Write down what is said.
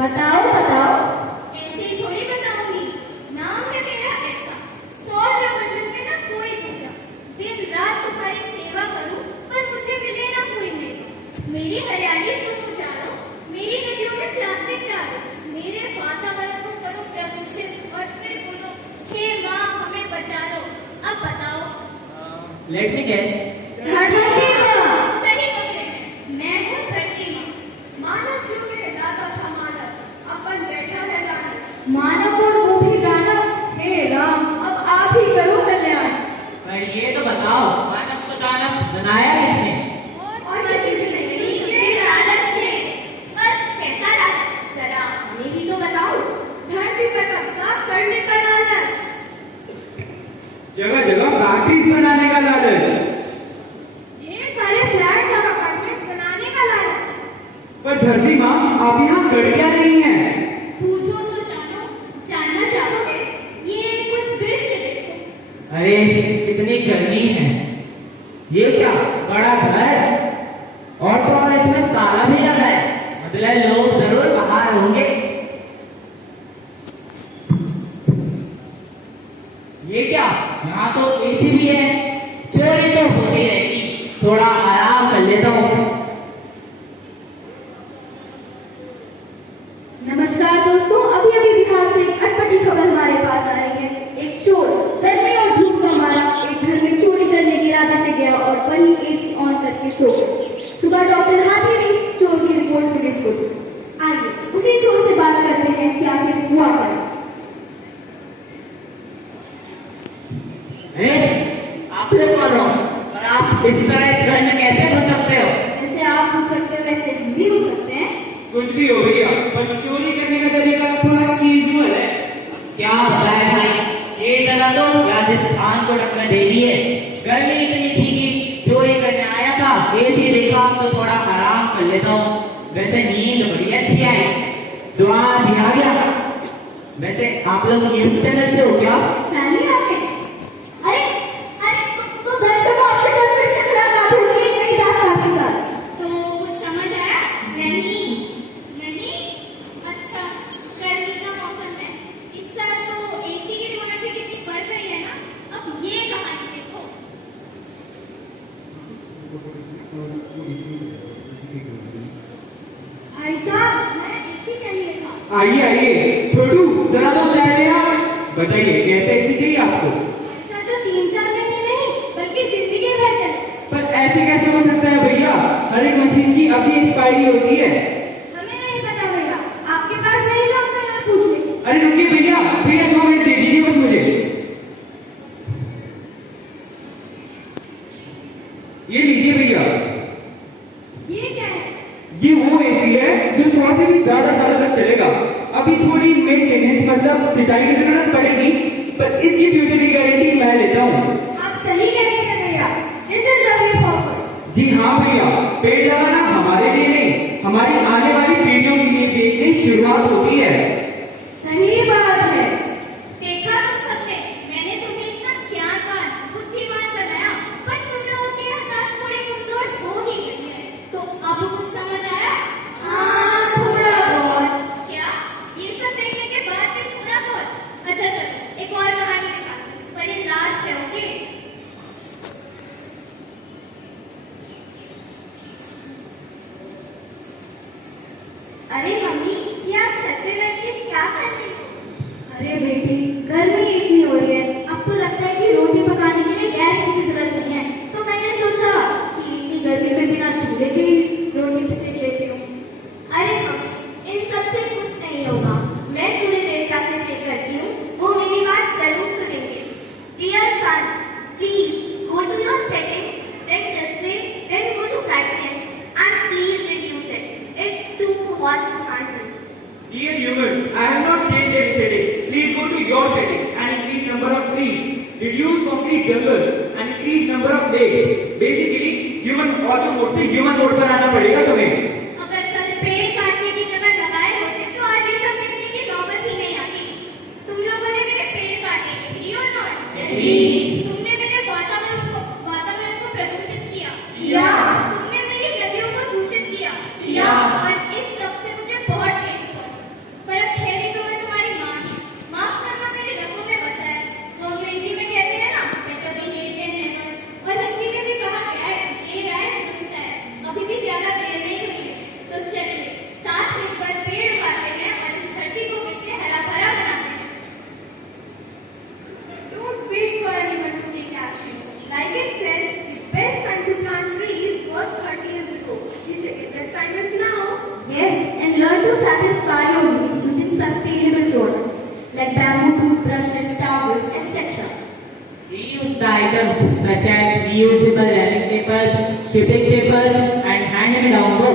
बताओ बताओ। ऐसे ही थोड़ी बताऊंगी। नाम है मेरा ऐसा, सौरमंडल में ना कोई दूसरा। दिन रात तुम्हारी सेवा करूं पर मुझे मिले ना कोई मेरा। मेरी हरियाली तुम उजाड़ो, मेरी नदियों में प्लास्टिक डालो, मेरे वातावरण को करो प्रदूषित और फिर बोलो हे माँ हमें बचा लो। अब बताओ। Let me guess. सही पकड़े मैं हूँ धरती माँ। मानव जो कहलाता था मानव, अपन बैठा है दानव। मानव और वो भी दानव। हे राम, अब आप ही करो कल्याण। पर ये तो बताओ, मानव को दानव बनाया किसने? और किसी से नहीं, ये लालच ने। पर कैसा लालच, जरा हमें भी तो बताओ। धरती पर कब्जा करने का लालच, जगह जगह फैक्ट्रीज बनाने का लालच, ढेर सारे फ्लैट्स और अपार्टमेंट्स बनाने का लालच। पर धरती माँ आप यहाँ कर क्या रही हैं? पूछो तो जानो, जानना चाहोगे? ये कुछ दृश्य देखो। अरे कितनी गर्मी है। ये क्या बड़ा घर, और तो और इसमें ताला भी लगा है, मतलब लोग जरूर बाहर होंगे। ये क्या, यहाँ तो एसी भी है। चोरी तो होती रहेगी, थोड़ा आराम कर लेता हूँ। नमस्कार दोस्तों, अभी अभी बिहार से एक अटपटी खबर हमारे पास आ रही है। एक चोर गर्मी और धूप का मारा एक घर में चोरी करने के इरादे से गया और वहीं एसी ऑन करके सो गया। सुबह डॉक्टर हाथी ने इस चोर की रिपोर्ट पुलिस को दी। आइए उसी चोर से बात करते हैं कि आखिर हुआ क्या। आप लोग कौन हो और आप इस तरह इस घर में कैसे घुस सकते हो? जैसे आप घुस सकते हो वैसे हम भी घुस सकते हैं। कुछ भी हो भैया, पर चोरी करने का तरीका थोड़ा कैजुअल है। क्या बताए भाई, ये जगह तो राजस्थान को टक्कर दे दी है। गर्मी इतनी थी कि चोरी करने आया था, एसी देखा तो थोड़ा आराम कर लेता हूँ। वैसे नींद बड़ी अच्छी आई, स्वाद ही आ गया। वैसे आप लोग इस चैनल से हो क्या? चलिए आगे। अरे अरे तो दर्शकों, आपसे कल फिर से मुलाकात होगी एक नई दास्तान के साथ। तो कुछ समझ आया? नहीं नहीं। अच्छा, गर्मी का मौसम है, इस साल तो एसी की डिमांड भी कितनी बढ़ गई है ना। अब ये कहानी देखो। भाई साहब, मैं एसी चाहिए था। आइए आइए, छोटू जरा तो चाय ले आओ। बताइए कैसे एसी चाहिए आपको? ऐसा जो 3-4 महीने नहीं बल्कि जिंदगी भर चले। पर ऐसे कैसे हो सकता है भैया, हर एक मशीन की अपनी एक्सपायरी होती है। हमें नहीं पता भैया, आपके पास नहीं लोग तो मैं पूछ लेती। अरे रुकिए भैया, भैया 2 मिनट दे दीजिए बस मुझे। ये लीजिए भैया। ये क्या है? ये वो एसी है जो 100 से भी ज्यादा सालों तक चलेगा। अभी थोड़ी मेंटेनेंस मतलब सिंचाई की जरूरत पड़ेगी, पर इसकी फ्यूचर की गारंटी मैं लेता हूँ। आप सही कहते हैं भैया, this is the way forward. जी हाँ भैया, पेड़ लगाना हमारे लिए नहीं, हमारी आने वाली पीढ़ियों के लिए देखने शुरुआत होती है। सही बात है। देखा तुम सबने, मैंने तुम्हें इतना ज्ञानवान बुद्धिमान बनाया, पर तुम लोगों की याददाश्त थोड़ी कमजोर हो ही गई है। तो अब कुछ समझ आया? हाँ, थोड़ा बहुत। क्या ये सब देखने के बाद भी थोड़ा बहुत? अच्छा चलो एक और कहानी दिखाती हूँ, पर ये लास्ट है। ओके? अरे मम्मी, ये आप छत पे बैठ के क्या कर रही हो? अरे बेटी, गर्मी इतनी हो रही है, अब तो लगता है कि रोटी पकाने के लिए गैस की जरूरत नहीं है। तो मैंने सोचा कि इतनी गर्मी में बिना चूल्हे की रोटी सेक लेती हूँ। अरे मम्मी, इन सब से कुछ नहीं होगा। मैं सूर्य देवता से प्रे करती हूँ, वो मेरी बात जरूर सुनेंगे। Dear son, please go to your settings, then display, then go to brightness, and please reduce it. It's too hot to handle. Dear viewers, I have not changed any settings. Please go to your settings and increase number of trees, reduce concrete jungles and increase number of lakes. Basically, human auto mode से human mode पर आना पड़ेगा तुम्हें। अगर कल पेड़ काटने की जगह लगाए होते तो आज ये सब देखने की नौबत ही नहीं आती। तुम लोगों ने मेरे पेड़ काटे, एग्री और नॉट? तुमने मेरे वातावरण को प्रदूषित किया। तुमने मेरी नदियों को दूषित किया। और इस सब से मुझे बहुत ठेस पहुंची। reusable wrapping papers, shipping papers, and hand-me-down